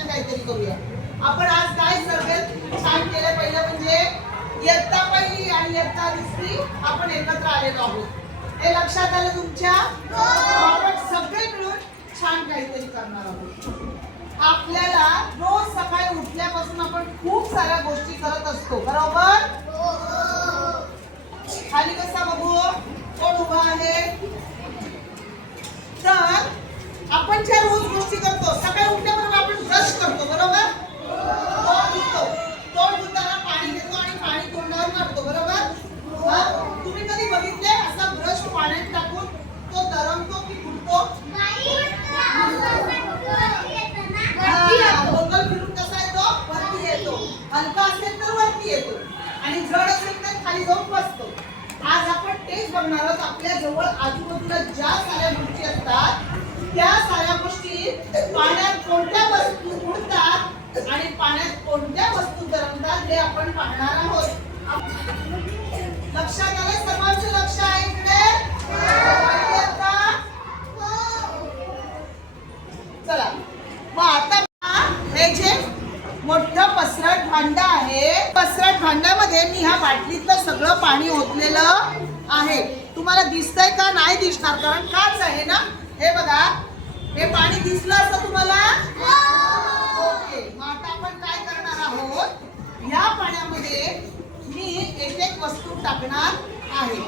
छान काहीतरी करूया. आपण आज काय सर्व छान केलं. पहिलं म्हणजे इयत्ता पहिली आणि इयत्ता दुसरी आपण एकत्र आलेलो आहोत. हे लक्षात आलं तुमच्या? आपण सगळे मिळून छान काहीतरी करणार आहोत. आपल्याला रोज सकाळी उठल्यापासून आपण खूप साऱ्या गोष्टी करत असतो, बरोबर? खाली कसा बघू, कोण उभा आहे? तर आपण ज्या रोज गोष्टी करतो, सकाळी उठल्याबरोबर आपण ब्रश करतो, बरोबर? तोंड धुताना पाणी घेतो आणि पाणी तोंडावर मारतो, बरोबर? तुम्ही कधी बघितले असा ब्रश पाण्यात टाकून तो तरंगतो की फुटतो? गोल फिरून कसा येतो? वरती येतो. हलका असेल तर वरती येतो आणि जड असेल तर खाली जाऊन बसतो. आज आपण तेच बघणार आहोत. आपल्या जवळ आजूबाजूला ज्या साऱ्या गोष्टी असतात त्या साऱ्या गोष्टी पाण्यात कोणत्या वस्तू उडतात आणि पाण्यात कोणत्या वस्तू तरंगतात हे आपण पाहणार आहोत. लक्षात आलं? सर्वांचं लक्ष आहे इकडे? चला मग आता हे जे मोठं पसरट भांड आहे, पसरट भांड्यामध्ये मी ह्या बाटलीतलं सगळं पाणी ओतलेलं आहे. तुम्हाला दिसतंय का? नाही दिसणार, कारण काच आहे ना. हे बघा, हे पाणी दिसलं असं तुम्हाला? ओके. मग आता आपण काय करणार आहोत, ह्या पाण्यामध्ये मी एक वस्तू टाकणार आहे.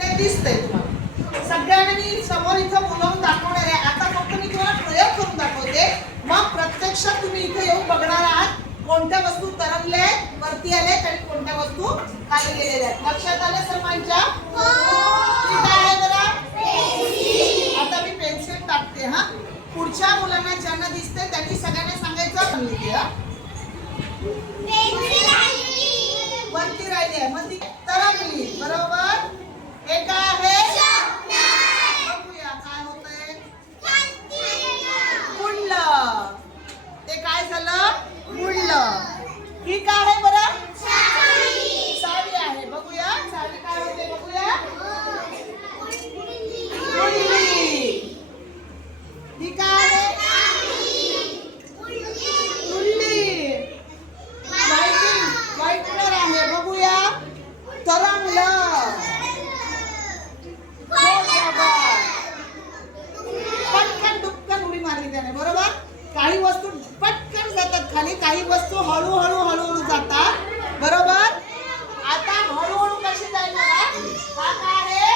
ते दिसतंय तुम्हाला? सगळ्यांना मी समोर इथं बोलावून दाखवणार आहे. आता फक्त मी तुम्हाला प्रयोग करून दाखवते, मग प्रत्यक्षात तुम्ही इथे येऊन बघणार आहात कोणत्या वस्तू तरंगल्या वरती आल्यात आणि कोणत्या वस्तू खाली गेलेल्या आहेत. लक्षात आलं सर्वांच्या? ठीक आहे बरं. आता मी पेन्सिल टाकते. हा, पुढच्या मुलांना ज्यांना दिसते त्यांनी सगळ्यांना सांगायचं वरती राहिली आहे, मग ती तरंगली, बरोबर? हे काय आहे? बघूया काय होतंय. उडलं. ते काय झालं? उडलं. ही काय आहे बरं? साडी आहे. बघूया साडी काय होते, बघूया. उडली. ही काय आहे? उडली. व्हाईट कलर आहे. बघूया. तरंगलं. पटकन दुपकन उडी मारली त्याने, बरोबर? काही वस्तू पटकन जातात खाली, काही वस्तू हळूहळू जातात, बरोबर? आता हळूहळू कशी जाईल बघा. हा काय आहे?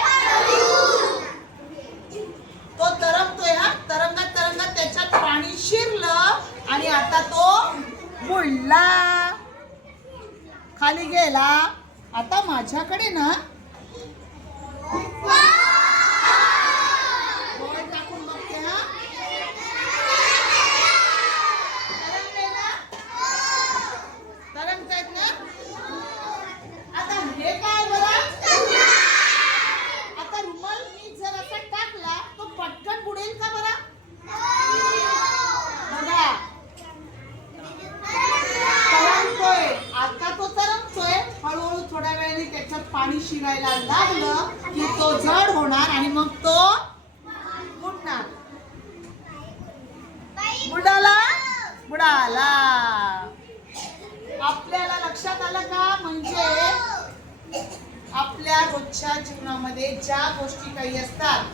तो तरंगतोय. हा, तरंगत त्याच्यात पाणी शिरलं आणि आता तो बुडला, खाली गेला. आता माझ्याकडे ना टाकून बघते. हा, तरंगतायत ना. आता हे काय बरं? आता रुमाल मी जर असा टाकला तो पटकन बुडेल का बरं? बघा, तरंगतोय. आता तो तरंगतोय. हळूहळू थोड्या वेळाने त्याच्यात पाणी शिरायला लागलं की तो जड होणार आणि मग तो बुडणार. बुडाला. आपल्याला लक्षात आलं का? म्हणजे आपल्या रोजच्या जीवनामध्ये ज्या गोष्टी काही असतात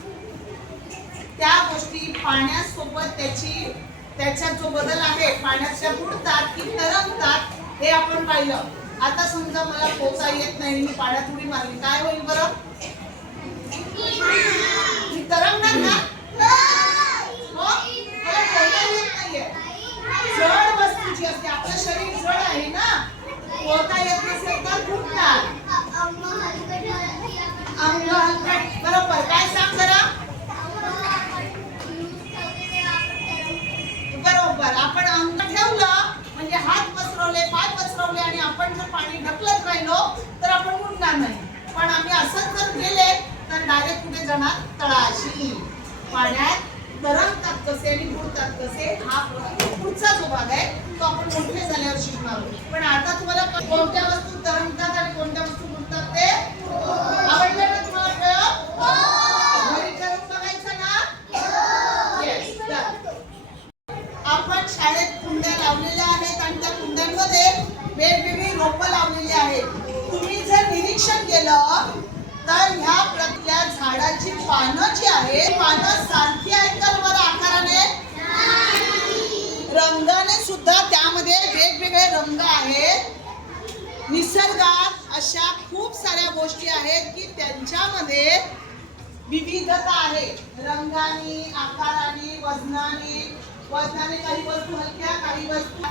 त्या गोष्टी पाण्यासोबत त्याच्यात जो बदल आहे, पाण्याच्या बुडतात की तरंगतात हे आपण पाहिलं. आता समजा मला पोहता येत नाही, मी पाण्यात उडी मारली, काय होईल बरं? मी तरंगणार ना? मला पोहता येत नाहीये. जड वस्तू जी असते, आपलं शरीर जड आहे ना, पोहता येत नसेल तर बुडणार. अंग हलकट, बरोबर. काय सांग जरा? बरोबर. आपण अंग ठेवलं म्हणजे हात पसरवले, पाय पसरवले आणि आपण जर पाणी ढकलत राहिलो तर आपण बुडणार नाही. पण आम्ही असंच जर गेले तर डायरेक्ट कुठे जाणार? तळाशी. पाण्यात तरंगतात कसे आणि बुडतात कसे हा पुढचा जो भाग आहे तो आपण मोठे झाल्यावर शिकणार आहोत. पण आता तुम्हाला कोणत्या वस्तू तरंगतात आणि कोणत्या वस्तू बुडतात ते आवडलं ना तुम्हाला? प्रयोग घरी करून बघायचं ना? येस. आपण शाळेत कुंड्या लावलेल्या आहेत आणि त्या कुंड्यांमध्ये वेगवेगळी रोपं लावलेली आहेत. तुम्ही जर निरीक्षण केलं तर ह्या प्रत्येक झाडाची पानं जी आहेत पानं सारखी आहेत का बरं आकाराने? रंगाने सुद्धा त्यामध्ये वेगवेगळे रंग आहेत. निसर्गात अशा खूप साऱ्या गोष्टी आहेत की त्यांच्यामध्ये विविधता आहे. रंगाने, आकाराने, वजनाने काही वस्तू हलक्या, काही वस्तू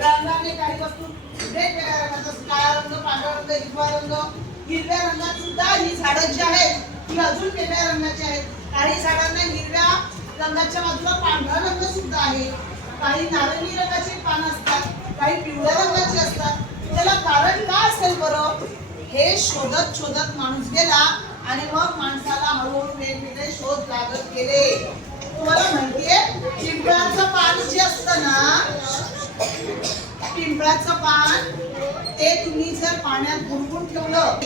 रंगाने, काही वस्तू वेगवेगळ्या रंगाचा, काळा रंग, पांढरा रंग, हिरवा रंग. हिरव्या रंगात सुद्धा ही झाडं जी आहेत ती अजून वेगळ्या रंगाची आहेत. काही झाडांना हिरव्या रंगाच्या बाजूला पांढरा रंग सुद्धा आहे. काही नारंगी रंगाची पानं असतात, काही पिवळ्या रंगाची असतात. त्याला कारण का असेल बरं? हे शोधत शोधत माणूस गेला आणि मग माणसाला हळूहळू वेगवेगळे शोध लागत गेले. तुम्हाला माहितीये पिंपळाचं पान जे असतं ना, पिंपळाचं पान ते तुम्ही जर पाण्यात बुडवून ठेवलं,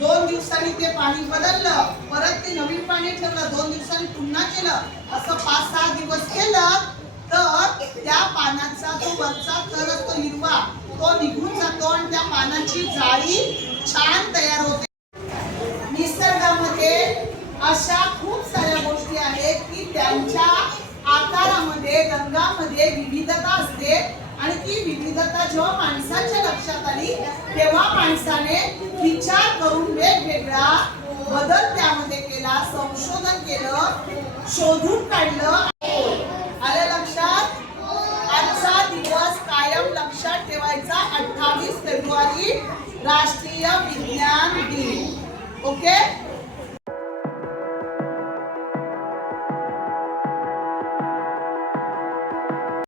2 दिवसांनी ते पाणी बदललं, परत ते नवीन पाणी ठेवलं, 2 दिवसांनी पुन्हा केलं, असं 5-6 दिवस केलं तर त्या पानाचा जो वरचा थर असतो हिरवा तो निघून जातो आणि त्या पानाची जाळी छान तयार होते. निसर्गामध्ये अशा खूप साऱ्या गोष्टी आहेत की त्यांच्या आकारामध्ये, रंगामध्ये विविधता असते आणि ती विविधता जेव्हा माणसाच्या लक्षात आली तेव्हा माणसाने विचार करून वेगवेगळा बदल त्यामध्ये केला, संशोधन केलं, शोधून काढलं. आलं लक्षात? आजचा दिवस कायम लक्षात ठेवायचा. 28 फेब्रुवारी राष्ट्रीय